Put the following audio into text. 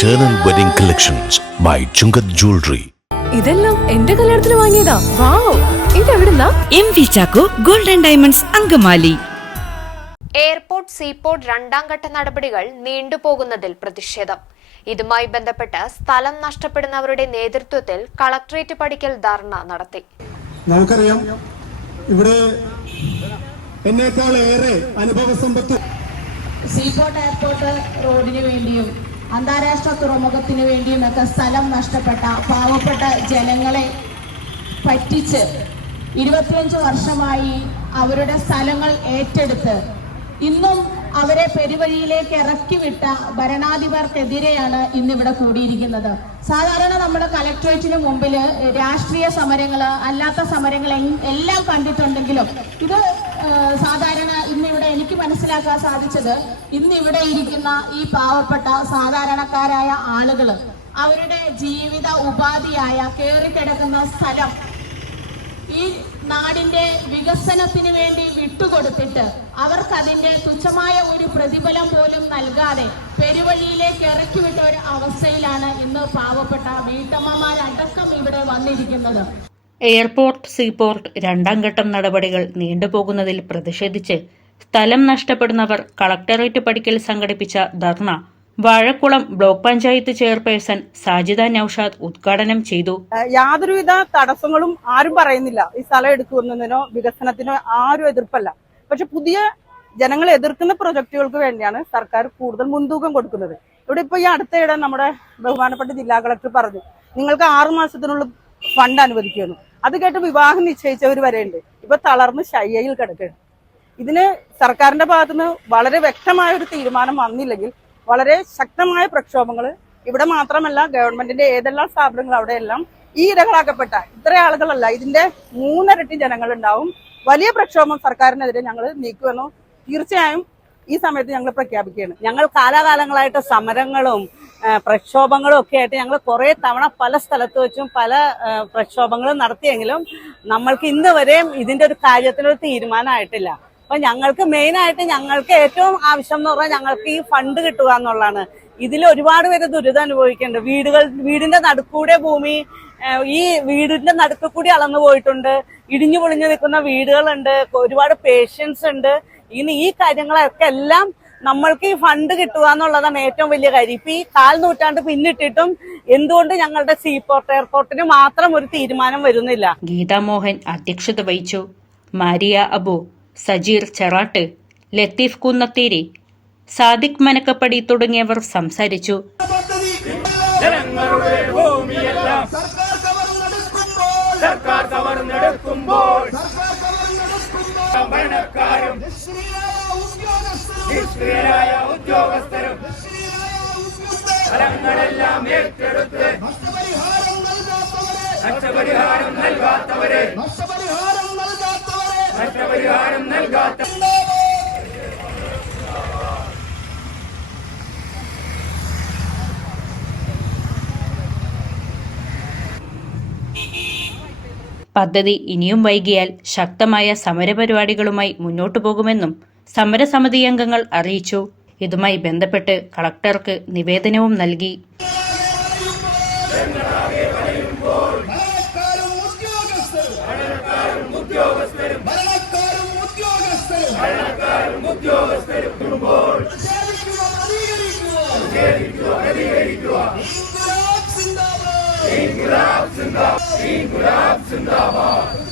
Eternal Wedding Collections by Chungat Jewelry. ഇതെല്ലാം എന്റെ കല്യാണത്തിന് വാങ്ങിയതാ. വാവ്, ഇതെവിടുന്നാ? MV Chacko golden diamonds Angamaly. Airport seaport രണ്ടാം ഘട്ട നടപടികൾ നീണ്ടുപോകുന്നതിൽ പ്രതിഷേധം. ഇതുമായി ബന്ധപ്പെട്ട് സ്ഥലം നഷ്ടപ്പെടുന്നവരുടെ നേതൃത്വത്തിൽ കളക്ടറേറ്റ് പടിക്കൽ ധർണ നടത്തി. നമുക്കറിയാം, ഇവിടെ എന്നേക്കാളേറെ അനുഭവ സമ്പത്ത് സീപോർട്ട് എയർപോർട്ട് റോഡിന് വേണ്ടിയും അന്താരാഷ്ട്ര തുറമുഖത്തിന് വേണ്ടിയും ഒക്കെ സ്ഥലം നഷ്ടപ്പെട്ട പാവപ്പെട്ട ജനങ്ങളെ പറ്റിച്ച് 25 വർഷമായി അവരുടെ സ്ഥലങ്ങൾ ഏറ്റെടുത്ത് ഇന്നും അവരെ പെരുവഴിയിലേക്ക് ഇറക്കി വിട്ട ഭരണാധിപർക്കെതിരെയാണ് ഇന്നിവിടെ കൂടിയിരിക്കുന്നത്. സാധാരണ നമ്മുടെ കളക്ടറേറ്റിന് മുമ്പിൽ രാഷ്ട്രീയ സമരങ്ങൾ, അല്ലാത്ത സമരങ്ങൾ എല്ലാം കണ്ടിട്ടുണ്ടെങ്കിലും ഇത് സാധാരണ ഇന്നിവിടെ എനിക്ക് മനസ്സിലാക്കാൻ സാധിച്ചത്, ഇന്നിവിടെ ഇരിക്കുന്ന ഈ പാവപ്പെട്ട സാധാരണക്കാരായ ആളുകൾ അവരുടെ ജീവിത ഉപാധിയായ കേറിക്കിടക്കുന്ന സ്ഥലം ഈ നാടിന്റെ വികസനത്തിന് വേണ്ടി വിട്ടുകൊടുത്തിട്ട് അവർക്കതിന്റെ തുച്ഛമായ ഒരു പ്രതിഫലം പോലും നൽകാതെ പെരുവഴിയിലേക്ക് ഇറക്കി വിട്ട ഒരു അവസ്ഥയിലാണ് ഇന്ന് പാവപ്പെട്ട വീട്ടമ്മമാരടക്കം ഇവിടെ വന്നിരിക്കുന്നത്. എയർപോർട്ട് സീപോർട്ട് രണ്ടാം ഘട്ടം നടപടികൾ നീണ്ടുപോകുന്നതിൽ പ്രതിഷേധിച്ച് സ്ഥലം നഷ്ടപ്പെടുന്നവർ കളക്ടറേറ്റ് പടിക്കൽ സംഘടിപ്പിച്ച ധർണ വാഴക്കുളം ബ്ലോക്ക് പഞ്ചായത്ത് ചെയർപേഴ്സൺ സാജിദ നൌഷാദ് ഉദ്ഘാടനം ചെയ്തു. യാതൊരുവിധ തടസ്സങ്ങളും ആരും പറയുന്നില്ല. ഈ സ്ഥലം എടുക്കുന്നതിനോ വികസനത്തിനോ ആരും എതിർപ്പല്ല. പക്ഷെ പുതിയ ജനങ്ങൾ എതിർക്കുന്ന പ്രൊജക്ടുകൾക്ക് വേണ്ടിയാണ് സർക്കാർ കൂടുതൽ മുൻതൂക്കം കൊടുക്കുന്നത്. ഇവിടെ ഇപ്പൊ ഈ അടുത്തയിടെ നമ്മുടെ ബഹുമാനപ്പെട്ട ജില്ലാ കളക്ടർ പറഞ്ഞു, നിങ്ങൾക്ക് 6 മാസത്തിനുള്ളിൽ ഫണ്ട് അനുവദിക്കുന്നു. അത് കേട്ട് വിവാഹം നിശ്ചയിച്ചവർ വരെയുണ്ട്. ഇപ്പൊ തളർന്ന് ശയ്യയിൽ കിടക്കുകയാണ്. ഇതിന് സർക്കാരിന്റെ ഭാഗത്തുനിന്ന് വളരെ വ്യക്തമായ ഒരു തീരുമാനം വന്നില്ലെങ്കിൽ വളരെ ശക്തമായ പ്രക്ഷോഭങ്ങൾ ഇവിടെ മാത്രമല്ല, ഗവൺമെന്റിന്റെ ഏതെല്ലാം സ്ഥാപനങ്ങൾ അവിടെയെല്ലാം ഈ ഇരകളാക്കപ്പെട്ട ഇത്ര ആളുകളല്ല, ഇതിന്റെ 3 ഇരട്ടി ജനങ്ങൾ ഉണ്ടാവും. വലിയ പ്രക്ഷോഭം സർക്കാരിനെതിരെ ഞങ്ങൾ നീക്കുമെന്ന് തീർച്ചയായും ഈ സമയത്ത് ഞങ്ങൾ പ്രഖ്യാപിക്കുകയാണ്. ഞങ്ങൾ കാലാകാലങ്ങളായിട്ട് സമരങ്ങളും പ്രക്ഷോഭങ്ങളും ഒക്കെ ആയിട്ട് ഞങ്ങൾ കുറെ തവണ പല സ്ഥലത്ത് വെച്ചും പല പ്രക്ഷോഭങ്ങളും നടത്തിയെങ്കിലും നമ്മൾക്ക് ഇന്ന് വരെയും ഇതിന്റെ ഒരു കാര്യത്തിനൊരു തീരുമാനമായിട്ടില്ല. അപ്പൊ ഞങ്ങൾക്ക് മെയിനായിട്ട് ഞങ്ങൾക്ക് ഏറ്റവും ആവശ്യം എന്ന് പറഞ്ഞാൽ ഞങ്ങൾക്ക് ഈ ഫണ്ട് കിട്ടുക എന്നുള്ളതാണ്. ഇതിൽ ഒരുപാട് പേര് ദുരിതം അനുഭവിക്കുന്നുണ്ട്. വീടിന്റെ നടുക്കൂടെ ഭൂമി, ഈ വീടിന്റെ നടുക്ക് കൂടി അളന്നു പോയിട്ടുണ്ട്. ഇടിഞ്ഞു പൊളിഞ്ഞു നിൽക്കുന്ന വീടുകളുണ്ട്. ഒരുപാട് പേഷ്യൻസ് ഉണ്ട്. ഇനി ഈ കാര്യങ്ങളൊക്കെ എല്ലാം നമ്മൾക്ക് ഈ ഫണ്ട് കിട്ടുക എന്നുള്ളതാണ് ഏറ്റവും വലിയ കാര്യം. ഇപ്പൊ ഈ 1/4 നൂറ്റാണ്ട് പിന്നിട്ടിട്ടും എന്തുകൊണ്ട് ഞങ്ങളുടെ സീപോർട്ട് എയർപോർട്ടിന് മാത്രം ഒരു തീരുമാനം വരുന്നില്ല? ഗീതാ മോഹൻ അധ്യക്ഷത വഹിച്ചു. മാരിയ അബു, സജീർ ചെറാട്ട്, ലത്തീഫ് കുന്നത്തേരി, സാദിഖ് മനക്കപ്പടി തുടങ്ങിയവർ സംസാരിച്ചു. പദ്ധതി ഇനിയും വൈകിയാൽ ശക്തമായ സമരപരിപാടികളുമായി മുന്നോട്ടു പോകുമെന്നും സമരസമിതി അംഗങ്ങൾ അറിയിച്ചു. ഇതുമായി ബന്ധപ്പെട്ട് കളക്ടർക്ക് നിവേദനവും നൽകി. ഇൻകുലാബ് സിന്ദാബാദ്.